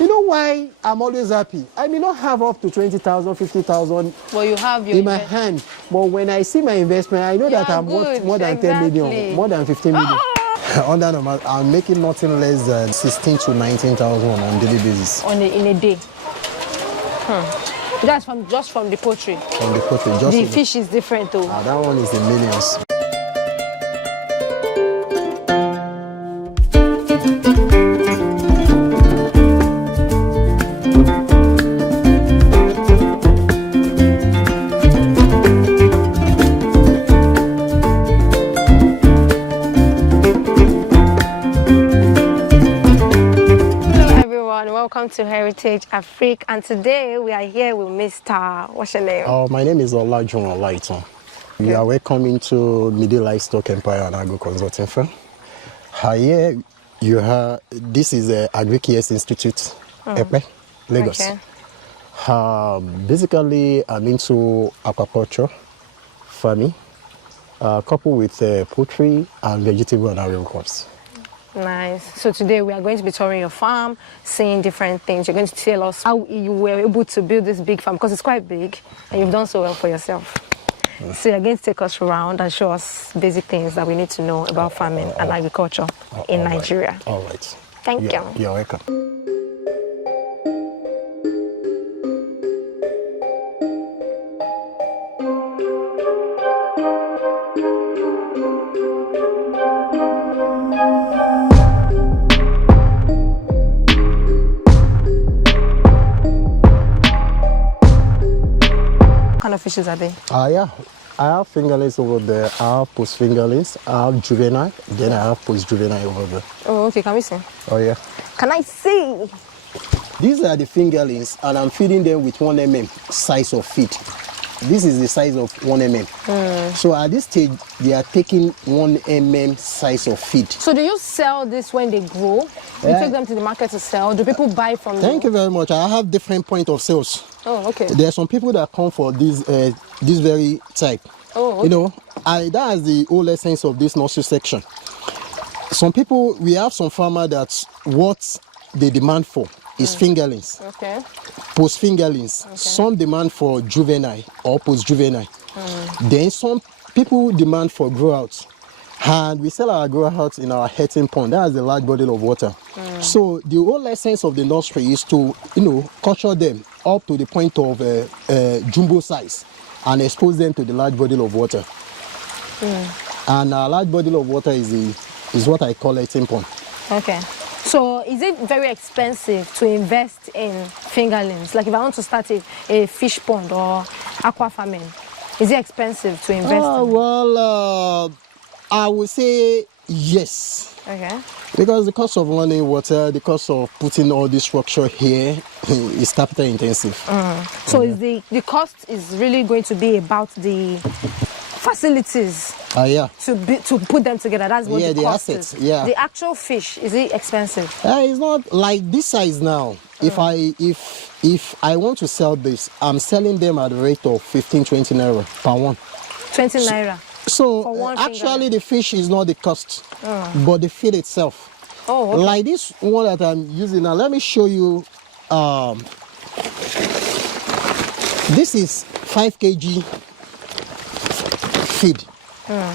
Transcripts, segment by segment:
You know why I'm always happy? I may not have up to 20,000, 50,000 you have your in my hand, but when I see my investment, I know that I'm worth more than 10 million, more than 15 million. On that number, I'm making nothing less than 16 to 19,000 on daily basis. In a day. That's just from the poultry. From the poultry, just the fish is different though. That one is in millions. Welcome to Heritage Afrique, and today we are here with Mr. What's your name? My name is Olaitan. You are welcome to Mide Livestock Empire and Agro consulting firm. Here you have, this is the Agriculture Institute, Epe, Lagos. Okay. Basically, I'm into aquaculture, farming, coupled with poultry and vegetable and herb crops. Nice. So today we are going to be touring your farm, seeing different things. You're going to tell us how you were able to build this big farm, because it's quite big and you've done so well for yourself. So you're going to take us around and show us basic things that we need to know about farming and agriculture in Nigeria. All right. Thank you. You're welcome. What kind of fishes are they? Yeah. I have fingerlings over there. I have post fingerlings. I have juvenile. Then I have post juvenile over there. Oh, okay. Can we see? Oh, yeah. Can I see? These are the fingerlings, and I'm feeding them with 1 mm size of feed. This is the size of 1 mm. So at this stage, they are taking 1 mm size of feed. So do you sell this when they grow? You take them to the market to sell? Do people buy from you? Thank you very much. I have different point of sales. Oh, okay. There are some people that come for this very type. Oh, okay. You know, that is the whole essence of this nursery section. Some people, we have some farmer that what they demand for is fingerlings. Okay. Post fingerlings. Okay. Some demand for juvenile or post juvenile. Then some people demand for grow outs. And we sell our grow outs in our Earthen Pond. That is a large body of water. So the whole essence of the nursery is to, culture them up to the point of jumbo size and expose them to the large body of water. And our large body of water is what I call Earthen Pond. Okay. So is it very expensive to invest in fingerlings? Like if I want to start a fish pond or aqua farming, is it expensive to invest in? Well, I would say yes. Okay. Because the cost of running water, the cost of putting all this structure here is capital intensive. So is the cost is really going to be about the facilities to put them together. That's what the cost assets, is. The actual fish, is it expensive? It's not like this size now. If I want to sell this, I'm selling them at the rate of 15-20 naira per one. 20 naira. So actually the fish is not the cost, but the feed itself. Oh, okay. Like this one that I'm using now, let me show you. This is 5 kg feed,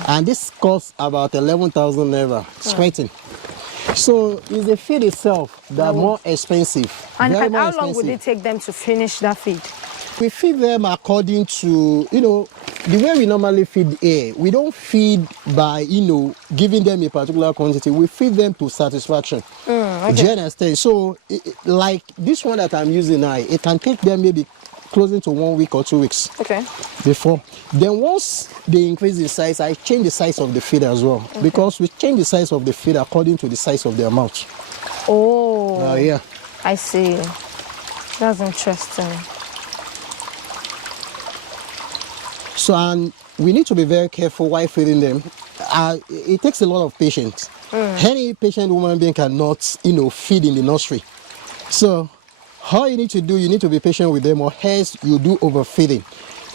and this costs about 11,000 naira scrating. So it's the feed itself that more expensive. And how long would it take them to finish that feed? We feed them according to, the way we normally feed air. We don't feed by, giving them a particular quantity. We feed them to satisfaction. Okay. Do you understand? So, like this one that I'm using now, it can take them maybe closing to 1 week or 2 weeks. Okay. Before. Then once they increase in size, I change the size of the feed as well. Okay. Because we change the size of the feed according to the size of their mouth. Oh. Yeah. I see. That's interesting. So, and we need to be very careful while feeding them. It takes a lot of patience. Any patient human being cannot, feed in the nursery. So, all you need to do, you need to be patient with them, or else you do overfeeding.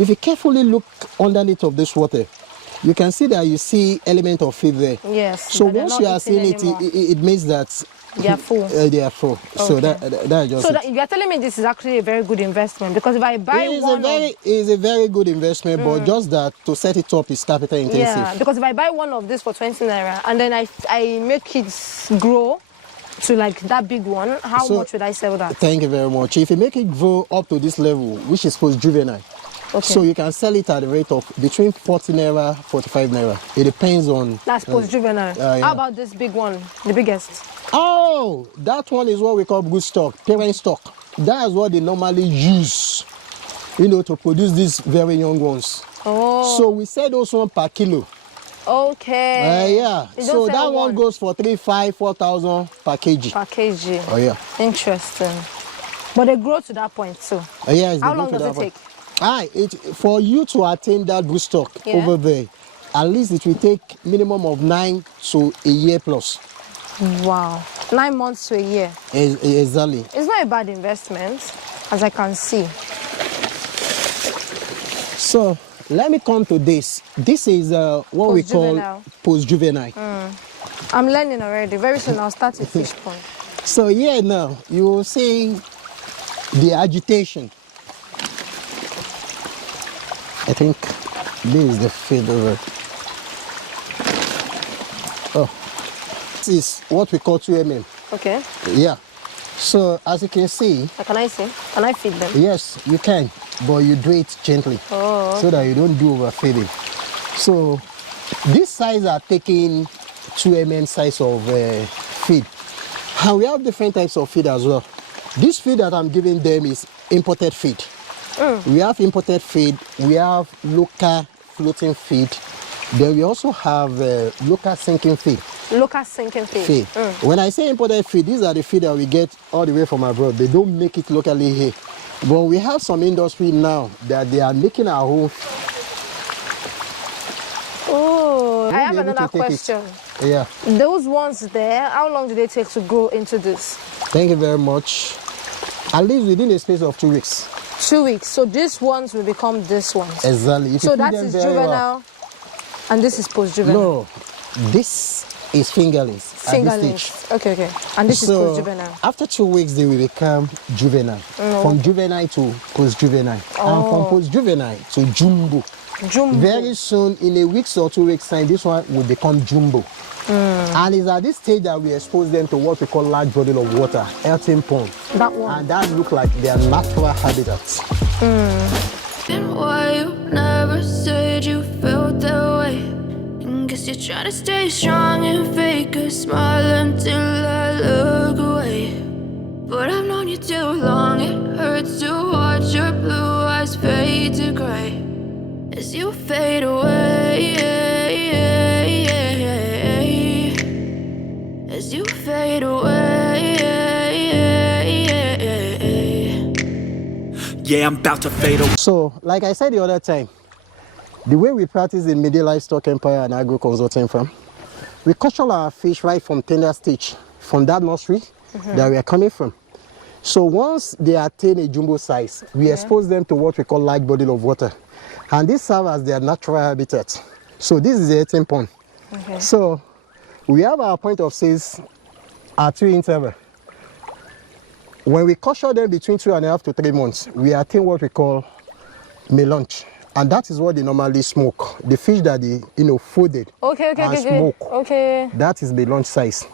If you carefully look underneath of this water, you see element of feed there. Yes. So once you are seeing it, it means that They are full. They are full. So Okay. that just So it. that you are telling me this is actually a very good investment, because if I buy It is a very good investment, but just that to set it up is capital intensive. yeah, because if I buy one of this for 20 naira and then I make it grow to like that big one, how much would I sell that? Thank you very much. If you make it grow up to this level, which is post-juvenile, Okay. so you can sell it at the rate of between 40 naira, 45 naira. It depends on... That's post-juvenile. yeah. How about this big one, the biggest? Oh, that one is what we call good stock, parent stock. That is what they normally use, to produce these very young ones. Oh. So we sell those one per kilo. Okay. Yeah. You So don't that sell one goes for 3,500, 4,000 per kg. per kg. Oh yeah. Interesting. But they grow to that point too. Yes. How long does it take? For you to attain that good stock over there, at least it will take minimum of 9 to a year plus. Wow. 9 months to a year. Exactly. It's not a bad investment, as I can see. So let me come to this. This is what we call post-juvenile. I'm learning already. Very soon I'll start a fish pond. So here now, you will see the agitation. I think this is the feed over. Oh, this is what we call 2mm. Okay. Yeah. So as you can see. Can I see? Can I feed them? Yes, you can, but you do it gently. Oh. So that you don't do overfeeding. So these size are taking 2mm size of feed. And we have different types of feed as well. This feed that I'm giving them is imported feed. We have imported feed, we have local floating feed, then we also have local sinking feed. Local sinking feed. When I say imported feed, these are the feed that we get all the way from abroad. They don't make it locally here. But we have some industry now that they are making our own. Oh, I have another question. Yeah. Those ones there, how long do they take to grow into this? Thank you very much. At least within a space of 2 weeks. 2 weeks. So these ones will become this ones. Exactly. So that is juvenile, and this is post-juvenile. No, this is fingerlings. Fingerlings. Okay. And this is post-juvenile. After 2 weeks, they will become juvenile. From juvenile to post-juvenile. And from post-juvenile to jumbo. Jumbo. Very soon, in a week or 2 weeks time, this one will become jumbo. And it's at this stage that we expose them to what we call large body of water, Earthen Pond. That one. And that look like their natural habitats. And why you never said you felt that way? And guess you're trying to stay strong and fake a smile until I look away. But I've known you too long, it hurts to watch your blue eyes fade to gray as you fade away. As you fade away. Yeah, I'm about to fade away. So, like I said the other time, the way we practice in Mide Livestock Empire and Agro Consulting Farm, we caution our fish right from tender stage, from that nursery that we are coming from. So once they attain a jumbo size, we expose them to what we call large body of water. And this serves as their natural habitat. So this is the Earthen Pond. So we have our point of sales at 2 interval. When we caution them between 2.5 to 3 months, we attain what we call melange. And that is what they normally smoke. The fish that they, folded and smoke. Okay. That is the lunch size.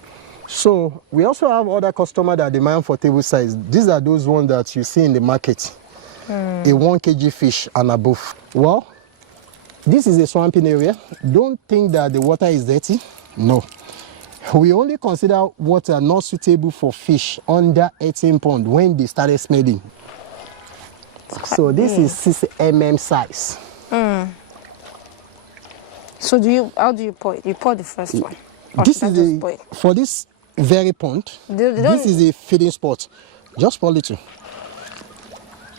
So we also have other customers that demand for table size. These are those ones that you see in the market. A 1 kg fish and above. Well, this is a swamping area. Don't think that the water is dirty. No. We only consider water not suitable for fish under 18 pond when they started smelling. So this is 6 mm size. So how do you pour it? You pour the first one. This is for this very pond. This is a feeding spot. Just pour it.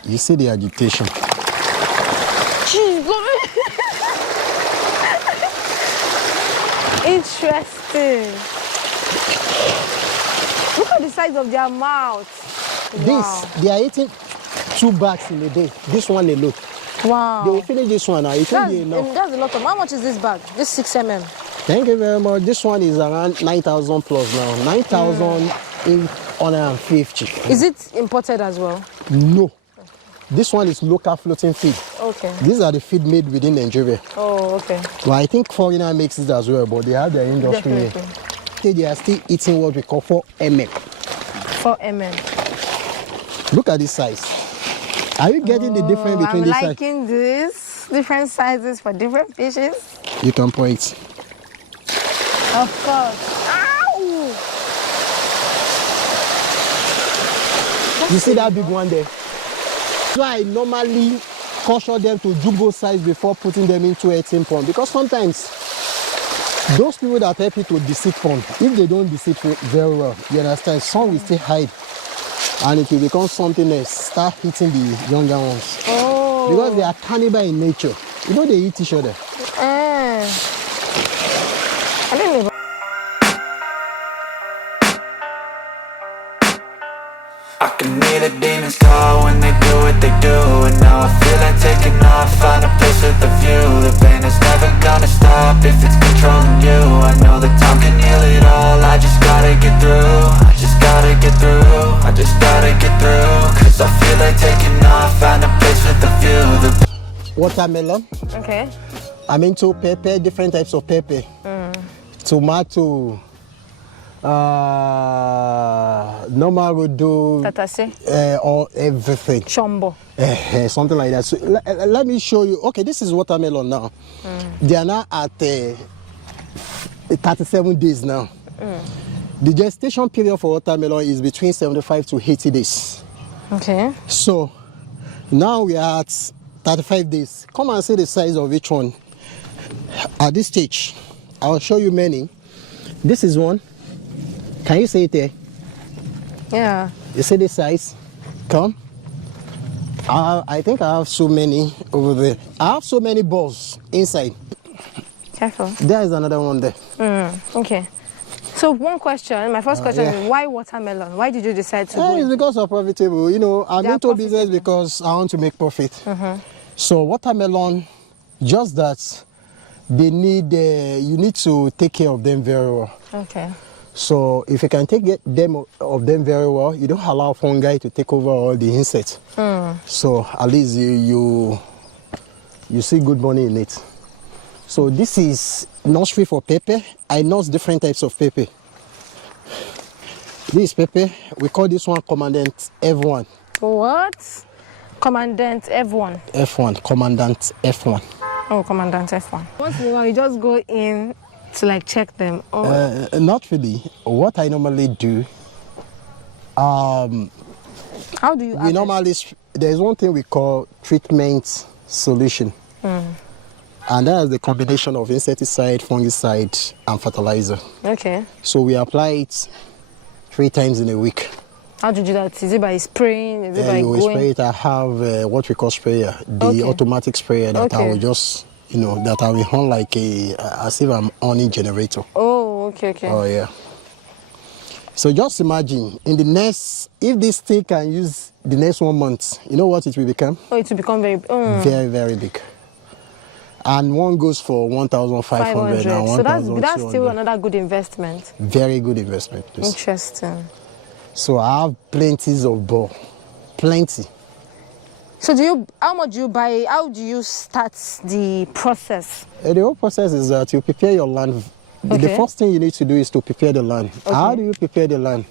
You see the agitation. Interesting. Look at the size of their mouth. They are eating 2 bags in a day. This one alone. Wow. They will finish this one now. It won't be enough. That's a lot of. How much is this bag? This 6 mm. Thank you very much. This one is around 9,000 plus now. 9,850. Is it imported as well? No. This one is local floating feed. Okay. These are the feed made within Nigeria. Oh, okay. Well, I think foreigner makes it as well, but they have their industry here. They are still eating what we call 4 mm. 4 mm. Look at this size. Are you getting the difference between this size? I'm liking this. Different sizes for different fishes. You can point. Of course. Ow! You see that big one there? So I normally caution them to jumbo size before putting them into Earthen Pond, because sometimes those people that help you to deceive pond, if they don't deceive very well, you understand, some will still hide and it will become something else, start hitting the younger ones. Oh. Because they are cannibal in nature. You know, they eat each other. I didn't even. I can hear the demons call when they do what they do, and now I feel like taking off, find a place with a view. The pain is never gonna stop if it's controlling you. I know that time can heal it all, I just gotta get through. I just gotta get through, I just gotta get through. Cause I feel like taking off, find a place with a view. Watermelon. Okay. I'm into pepper, different types of pepper. Tomato. Normal rodo, or everything. Chombo. Something like that. So let me show you. Okay, this is watermelon now. They are now at 37 days now. The gestation period for watermelon is between 75 to 80 days. Okay. So now we are at 35 days. Come and see the size of each one. At this stage, I'll show you many. This is one. Can you see it there? Yeah. You see the size? Come. I think I have so many over there. I have so many balls inside. Careful. There is another one there. Okay. So one question, my first question is, why watermelon? Why did you decide to go? It's because of profitable. You know, I'm into business because I want to make profit. So watermelon, just that they need, you need to take care of them very well. Okay. So if you can take them very well, you don't allow fungi to take over all the insects. So at least you see good money in it. So this is nursery for pepper. I nurse different types of pepper. This pepper, we call this one Commandant F1. What? Commandant F1? F1, Commandant F1. Oh, Commandant F1. Once in a while, you just go in to like check them. Not really. What I normally do, how do you we normally, there's one thing we call treatment solution. And that is the combination of insecticide, fungicide, and fertilizer. Okay. So we apply it 3 times in a week. How do you do that? Is it by spraying? Is it by you going? spray it. I have what we call sprayer, the automatic sprayer that I will just, you know, that I will on like as if I'm on a generator. Oh, okay, okay. Oh, yeah. So just imagine, in the next, if this thing can use the next 1 month, you know what it will become? Oh, it will become very... Very, very big. And one goes for 1,500 and 1,200. So that's still another good investment. Very good investment. Please. Interesting. So I have plenties of ball. Plenty. So how much do you buy? How do you start the process? The whole process is that you prepare your land. The first thing you need to do is to prepare the land. How do you prepare the land?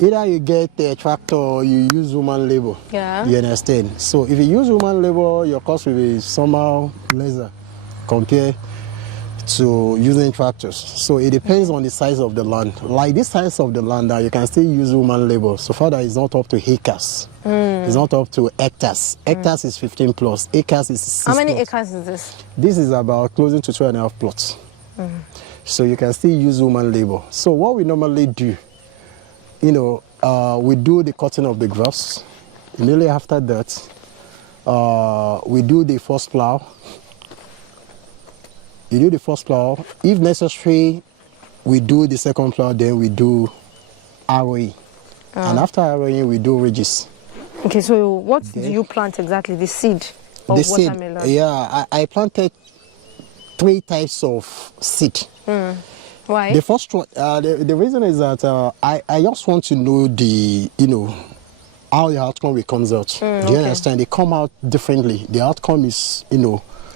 Either you get a tractor or you use human labor. Yeah. You understand? So if you use human labor, your cost will be somehow lesser compared to using tractors. So it depends on the size of the land. Like this size of the land now, you can still use human labor. So far that it's not up to acres. It's not up to hectares. Hectares is 15 plus. Acres is 6 How many plus. acres is this? This is about closing to 2.5 plots. So you can still use human labor. So what we normally do, you know, we do the cutting of the grass. Immediately after that, we do the first plow. You do the first plow. If necessary, we do the second plow, then we do harrowing. And after harrowing, we do ridges. Okay, so what do you plant exactly? The seed of watermelon? Yeah, I planted 3 types of seed. Why? The first one, the reason is that I just want to know how the outcome comes out. Do you understand? They come out differently. The outcome is,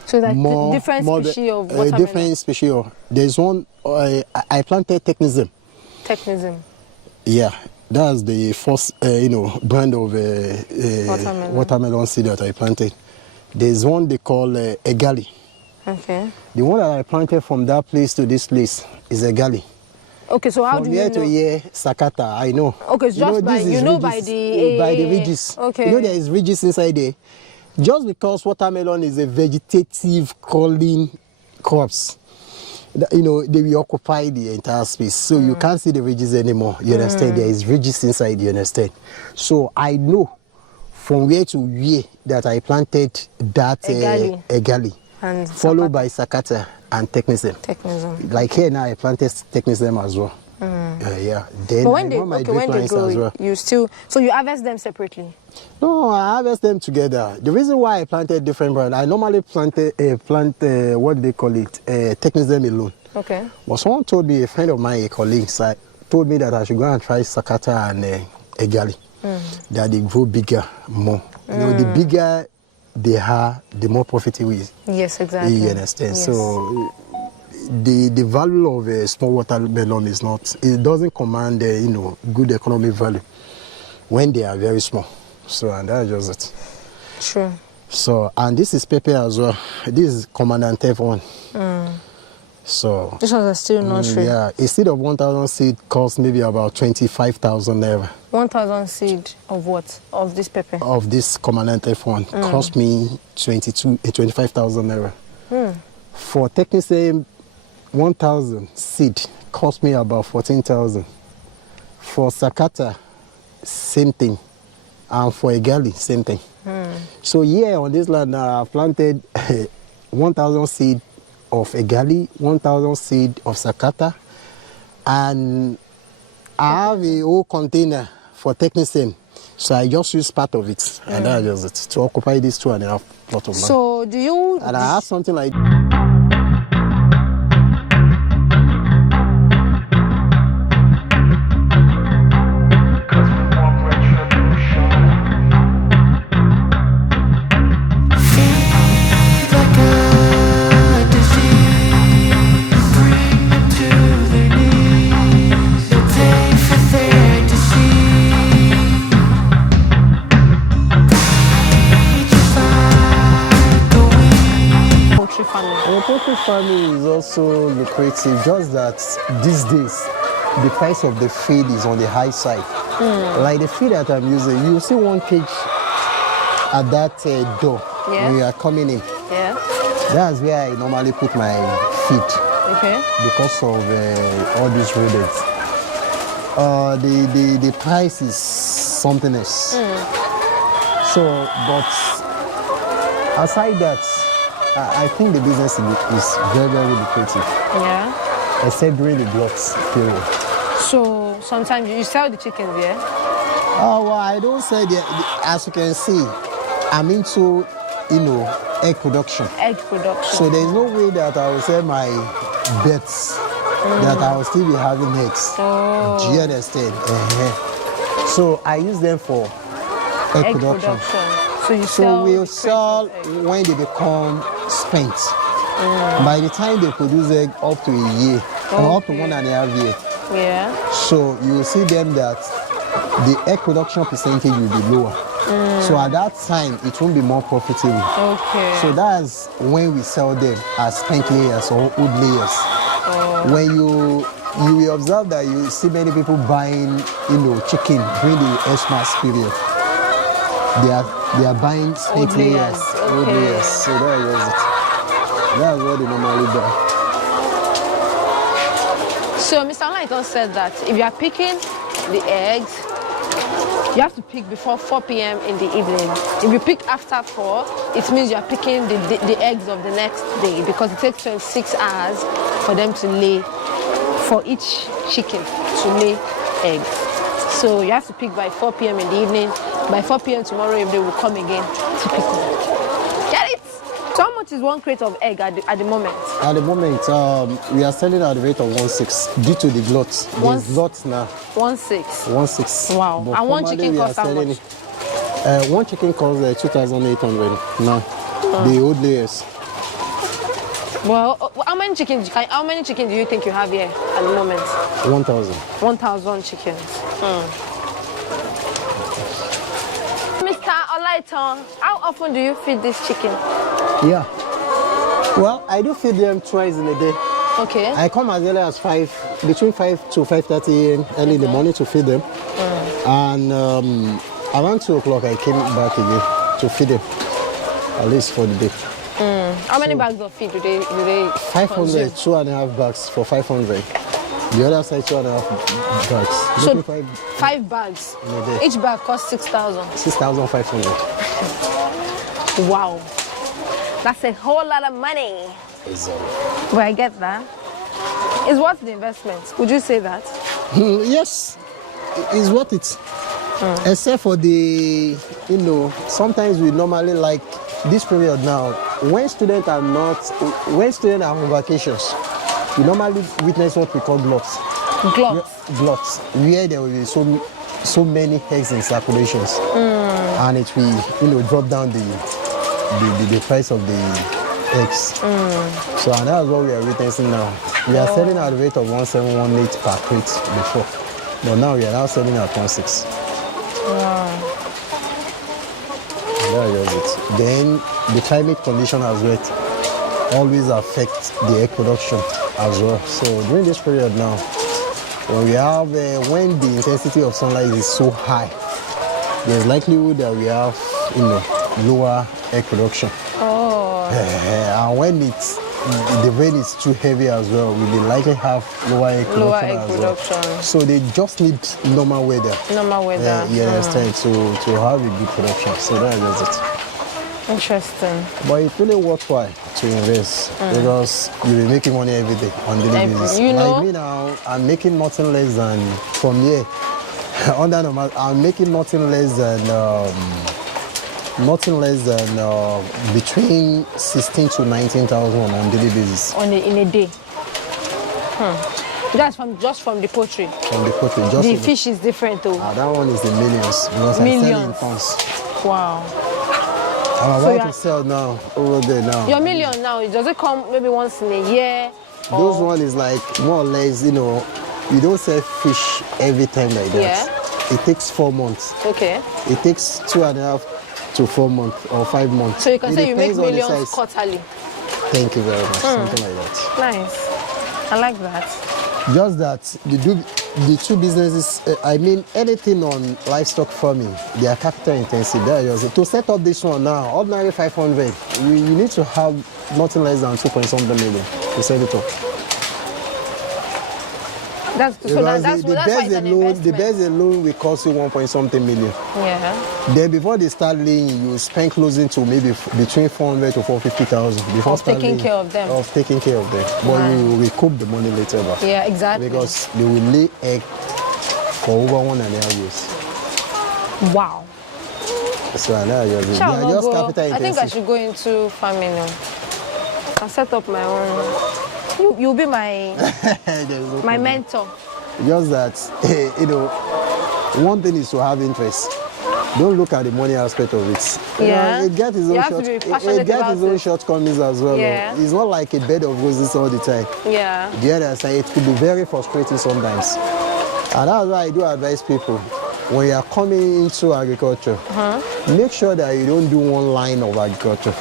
so that more different species of watermelon. different species. There's one I planted Technism. Technism. Yeah, that's the first brand of watermelon seed that I planted. There's one they call Egali. Okay. The one that I planted from that place to this place is Egali. Okay, so how from do you year know? to year, Sakata, I know. Okay, it's just by, this is by ridges, by the ridges. Okay. There is ridges inside there. Just because watermelon is a vegetative crawling crops, they will occupy the entire space. So you can't see the ridges anymore. You understand? There is ridges inside, you understand? So I know from year to year that I planted that Egali. And followed by Sakata and Technism. Like here now, I planted Technism as well. Yeah. Then but when they grow, so you harvest them separately? No, I harvest them together. The reason why I planted different brand, I normally plant what do they call it, Technism alone. Okay. But someone told me, a friend of mine, a colleague, told me that I should go and try Sakata and Egali. That they grow bigger more. The bigger they are, the more profitable it is. Yes, exactly. You understand? Yes. So the value of a small watermelon is not, it doesn't command good economic value when they are very small. So, and that's just it. Sure. So, and this is pepper as well. This is Commandant F1. So this ones are still nursery. Yeah, a seed of 1,000 seed costs maybe about 25,000 naira. 1,000 seed of what? Of this pepper? Of this Commandant F1 cost me 25,000 naira. For Technisem, 1,000 seed cost me about 14,000. For Sakata, same thing. And for Egali, same thing. So here on this land, I've planted 1,000 seed of Egali, 1,000 seed of Sakata, and I have a whole container for Technisem. So I just use part of it, and that's just it, to occupy these 2.5 plots of land. So do you... And I have something like... Poultry farming is also lucrative, just that these days the price of the feed is on the high side. Like the feed that I'm using, you see one cage at that door when you are coming in. Yeah. That's where I normally put my feed. Okay. Because of all these rodents. The price is something else. So, but aside that, I think the business is very, very lucrative. Yeah. Except during the glut period. So sometimes you sell the chickens, yeah? Oh, well, I don't sell as you can see, I'm into, egg production. Egg production. So there's no way that I will sell my birds that I will still be having eggs. Oh. Do you understand? So I use them for egg production. So we'll sell when they become spent. By the time they produce egg up to a year, or up to 1.5 years. Yeah. So you will see them that the egg production percentage will be lower. So at that time, it won't be more profitable. Okay. So that's when we sell them as spent layers or old layers. When you will observe that you see many people buying, chicken during the Xmas period. They are buying spent layers, old layers. So that is it. That's what they normally do. So Mr. Olaitan said that if you are picking the eggs, you have to pick before 4 p.m. in the evening. If you pick after 4, it means you are picking the eggs of the next day, because it takes 26 hours for them to lay, for each chicken to lay eggs. So you have to pick by 4 p.m. in the evening. By 4 p.m. tomorrow, if they will come again to pick them. Get it? So how much is one crate of egg at the moment? At the moment, we are selling at the rate of 1.6 due to the glut. There's glut now. 1.6. 1.6. Wow. But And one formerly chicken we are costs how selling much? one chicken costs 2,800 now. The old layers. Well, how many chickens do you think you have here at the moment? 1,000. 1,000 chickens. Mr. Olaitan, how often do you feed this chicken? Yeah. Well, I do feed them twice in a day. Okay. I come as early as between 5 to 5:30 a.m. early in the morning to feed them. And around 2 o'clock I came back again to feed them, at least for the day. How many bags of feed do they 500, consume? 2.5 bags for 500. The other side 2.5 bags. So Maybe 5 bags. in a day. Each bag costs 6,000. 6,500. Wow. That's a whole lot of money. Exactly. But I get that. It's worth the investment. Would you say that? Yes, it's worth it. Except for the, sometimes we normally like this period now, when students are on vacations, we normally witness what we call gluts. Gluts, where there will be so many eggs in circulations, and it will drop down the price of the eggs. So and that's what we are witnessing now. We are selling at the rate of 1.718 per crate before, but now we are now selling at 1.6. Wow. That is it. Then the climate condition as well always affects the egg production as well. So during this period now, when we have when the intensity of sunlight is so high, there's likelihood that we have lower egg production. And when the rain is too heavy as well, we will likely have lower egg production as well. So they just need normal weather. Normal weather. You understand, to have a good production. So that is it. Interesting. But it's really worthwhile to invest because you'll be making money every day on daily basis. Like me now, I'm making nothing less than from here. Under normal, I'm making nothing less than between 16 to 19,000 on daily basis. In a day. That's just from the poultry. From the poultry, just the fish is different though. That one is the millions because I sell in tons. Wow. I'm about to sell now over there now. Your million now, does it come maybe once in a year? Those one is like more or less, you don't sell fish every time like that. Yeah. It takes 4 months. Okay. It takes 2.5 to 4 months or 5 months. So you can say you make depends on the millions size. quarterly. Thank you very much. Something like that. Nice. I like that. Just that the two businesses, anything on livestock farming, they are capital intensive. To set up this one now, ordinary 500, you need to have nothing less than 2.something million to set it up. The best alone will cost you 1.something million. Yeah. Then before they start laying, you spend closing to maybe between 400 to 450,000 before taking care of them. But you will recoup the money later back. Yeah, exactly. Because they will lay egg for over 1.5 years. Wow. So now you're just capital intensive. I think I should go into farming now. I'll set up my own. You'll be my my mentor. Just that, one thing is to have interest. Don't look at the money aspect of it. Yeah. It gets its own shortcomings as well. Yeah. It's not like a bed of roses all the time. Yeah. The other side, it could be very frustrating sometimes. And that's why I do advise people, when you are coming into agriculture, make sure that you don't do one line of agriculture.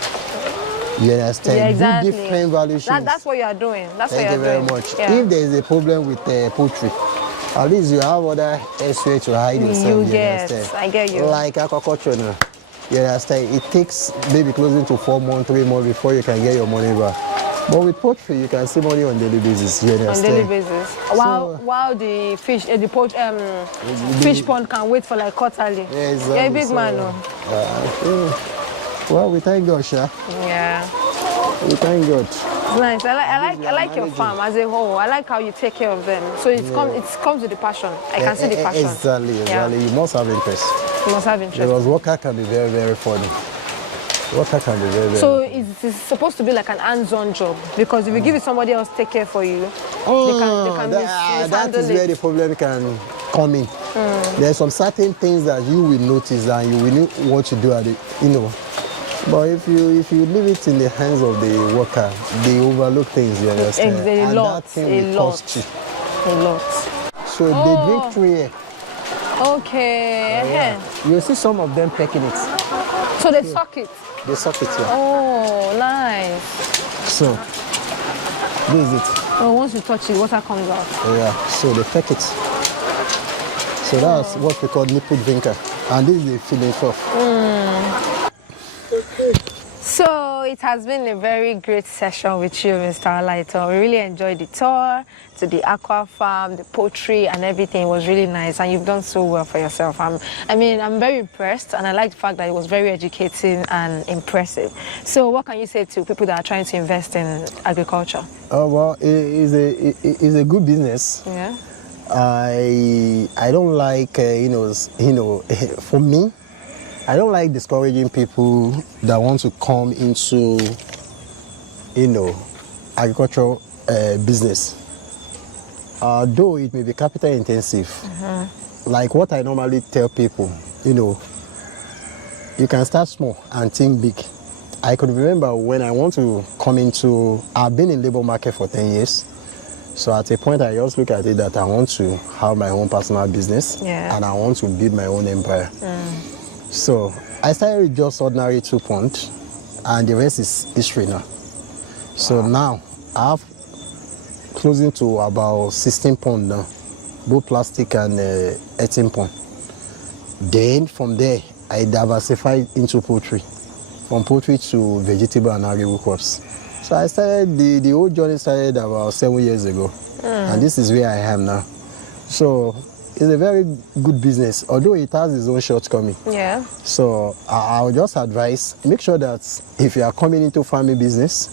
You understand? Yeah, exactly. Do different valuations. That's what you are doing. Thank you very much. Yeah. If there is a problem with poultry, at least you have other elsewhere to hide yourself. I get you. Like aquaculture now. You understand? It takes maybe closing to 4 months, 3 months before you can get your money back. But with poultry, you can see money on daily basis. You understand? On daily basis. While the fish, fish pond can wait for like quarterly. Yeah, exactly. You're a big man, no? Well, we thank God, Sha. Yeah. We thank God. It's nice. I like your farm as a whole. I like how you take care of them. So it comes with the passion. I can see the passion. Exactly. Yeah. You must have interest. You must have interest. Because worker can be very, very funny. Water can be very, very So it's supposed to be like an hands-on job, because if you give it somebody else take care for you, they can that is where the problem can come in. There are some certain things that you will notice and you will know what to do at it, you know. But if you leave it in the hands of the worker, they overlook things, you understand? A lot, that thing will cost you. A lot. So they drink through here. Okay. You'll see some of them pecking it. So they suck it. They suck it here. Oh, nice. So this is it. Oh, once you touch it, water comes out. Yeah, so they peck it. So that's what we call nipple drinker. And this is the feeding trough. So it has been a very great session with you, Mr. Olaitan. We really enjoyed the tour to the aqua farm, the poultry and everything. It was really nice, and you've done so well for yourself. I'm very impressed, and I like the fact that it was very educating and impressive. So what can you say to people that are trying to invest in agriculture? Oh, well, it's a good business. Yeah. I don't like, for me, I don't like discouraging people that want to come into, agricultural business. Though it may be capital intensive, like what I normally tell people, you can start small and think big. I could remember when I want to come into, I've been in labor market for 10 years. So at a point, I just look at it that I want to have my own personal business, and I want to build my own empire. So I started with just ordinary 2 pond, and the rest is history now. So now I have closing to about 16 pond now, both plastic and earthen pond. Then from there, I diversified into poultry, from poultry to vegetable and agro crops. So I started, the whole journey started about 7 years ago, and this is where I am now. So it's a very good business, although it has its own shortcoming. Yeah. So I would just advise, make sure that if you are coming into farming business,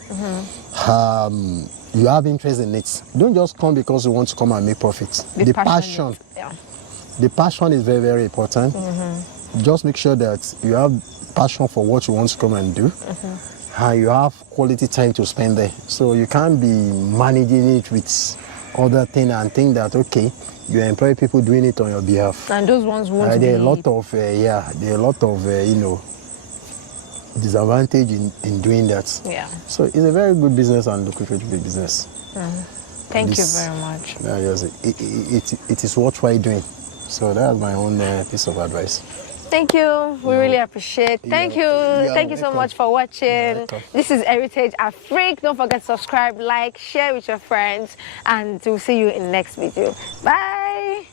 you have interest in it. Don't just come because you want to come and make profits. The passion. Yeah. The passion is very, very important. Just make sure that you have passion for what you want to come and do. And you have quality time to spend there. So you can't be managing it with other things and think that, okay, you employ people doing it on your behalf. And those ones won't be... There are a lot of, disadvantage in doing that. Yeah. So it's a very good business and lucrative business. Thank you very much. It is worthwhile doing. So that's my own piece of advice. Thank you. We really appreciate. Thank you. Thank you so much for watching. This is Heritage Afrique. Don't forget to subscribe, like, share with your friends, and we'll see you in the next video. Bye.